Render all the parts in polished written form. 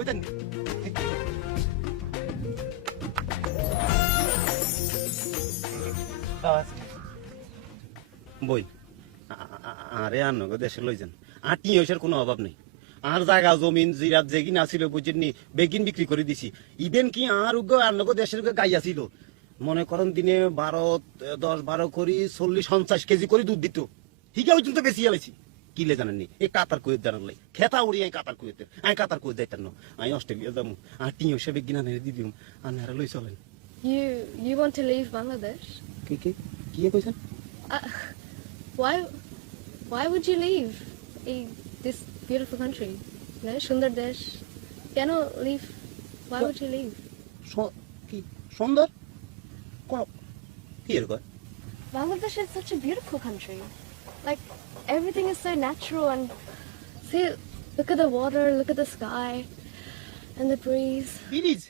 বুঝেন বই আরে আর নগো দেশে লই যান আর টিয়সের কোনো অভাব নেই আর জায়গা জমিন জিরাত যেগিন আসিল বুঝেননি বেগিন বিক্রি করে দিছি ইভেন কি আর উগ্র আর নগো দেশের গাই আসিল মনে করেন দিনে 10-12 করি 40-50 কেজি করে দুধ দিত হিগা পর্যন্ত বেশি আলাইছি কিলে জানেননি এই কাতার কুয়েত জানালে খেতা উড়ি আই কাতার কুয়েতে আই কাতার কুয়েত যাইতাম না আমি অস্ট্রেলিয়া যাবো আর টিয়সে বেগিন আনে দিদিম আনারা লই চলেন You want to leave Bangladesh? কি কি কি কইছেন Uh, why would you leave this beautiful country? You know, Sundar Desh. Cannot leave. Why would you leave? কি সুন্দর কোন কি এর কয় Bangladesh is such a beautiful country. Like everything is so natural and see, look at the water, look at the sky, and the breeze. Bridge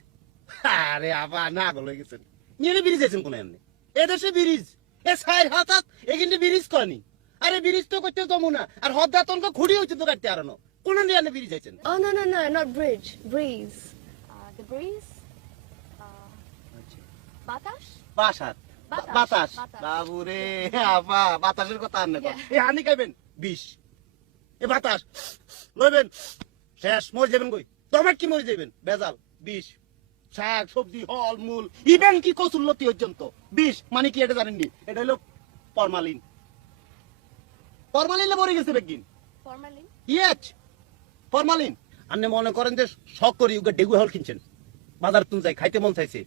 আরে আবা না গলে গেছেন নিয়ে ব্রিজ আছেন কোন এমনি এদেশে ব্রিজ এ সাইর হাতাত এখানে ব্রিজ কনি আরে ব্রিজ তো করতে জমু না আর হদ্দা তনক খুঁড়ি হইছে তো কাটতে আরনো কোন নিয়ে ব্রিজ আছেন Oh no, not bridge, breeze. The breeze. Batash. বাসাত বাতাস, বাতাস বাতাস। বাবুরে আবা বাতাসের কথা আর না এ হানি খাইবেন বিষ এ বাতাস লইবেন শেষ মরে যাবেন কই তোমার কি মরে যাবেন বেজাল বিষ শাক সবজি ফল মূল ইভেন কি কচুল্লতি পর্যন্ত বিষ মানে কি এটা জানেননি এটা হলো ফরমালিন ফরমালিনে মরে গেছে বেগিন Formalin. ইয়েচ ফরমালিন আপনি মনে করেন যে শখ করি ওকে ডেগু হল কিনছেন বাজার তুন যাই খাইতে মন চাইছে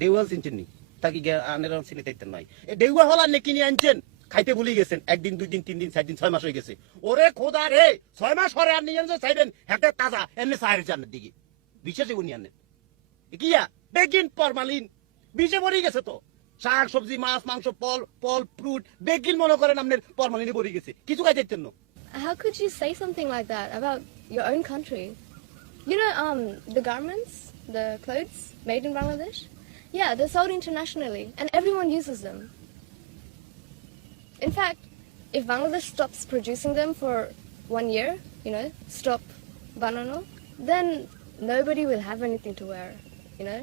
ডেগু হল কিনছেন নি তাকে আনের চিনি তাইতেন নাই এই ডেগু হল আর কিনে আনছেন খাইতে ভুলে গেছেন 1 দিন 2 দিন 3 দিন 4 দিন 6 মাস হয়ে গেছে ওরে খোদা রে 6 মাস পরে আর নিয়ে চাইবেন হাতে তাজা এমনি সাহের জান্নাত দিকে বিশেষে উনি আনেন কিয়া বেগিন ফরমালিন বিশে ভরে গেছে তো শাক সবজি মাছ মাংস ফল ফ্রুট বেগিন মনে করেন আপনার ফরমালিনে ভরে গেছে কিছু খাই যাইতেন না How could you say something like that about your own country? You know, the garments, the clothes made in Bangladesh, yeah, they're sold internationally, and everyone uses them. In fact, if Bangladesh stops producing them for 1 year, you know, stop banana, then nobody will have anything to wear, you know.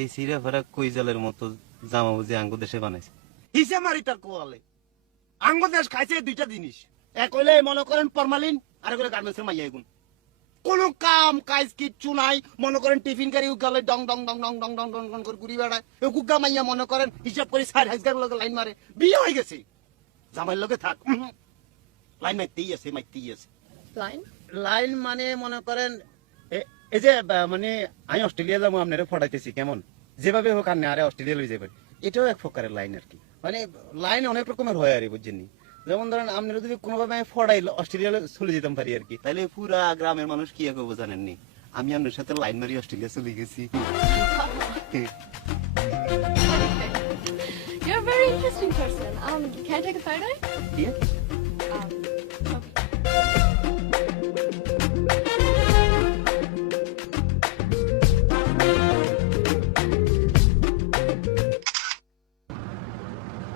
এই সিরা ভরা কইজালের মতো জামা বুঝি আঙ্গ দেশে বানাইছে হিসে মারি তার কোয়ালে আঙ্গ দেশ খাইছে দুইটা জিনিস এক হইলে মনে করেন ফরমালিন আর এক হইলে গার্মেন্টসের মাইয়া এগুন কোন কাম কাজ কিচ্ছু নাই মনে করেন টিফিন কারি উগালে ডং ডং ডং ডং ডং ডং ডং ডং করে ঘুরি বেড়ায় এই গুগা মাইয়া মনে করেন হিসাব করে 60,000 লগে লাইন মারে বিয়ে হয়ে গেছে জামাইর লগে থাক লাইন মাইতেই আছে Line? লাইন মানে মনে করেন এই যে মানে আমি অস্ট্রেলিয়া যাবো আপনারা ফটাইতেছি কেমন যেভাবে হোক আর আরে অস্ট্রেলিয়া লই যাবেন এটাও এক প্রকারের লাইন আর কি মানে লাইন অনেক রকমের হয় আর বুঝছেন যেমন ধরেন আপনারা যদি কোনোভাবে আমি ফটাই অস্ট্রেলিয়া চলে যেতাম পারি আর কি তাহলে পুরা গ্রামের মানুষ কি করবো জানেননি আমি আপনার সাথে লাইন মারি অস্ট্রেলিয়া চলে গেছি You're a very interesting person. Can I take a photo? Yeah.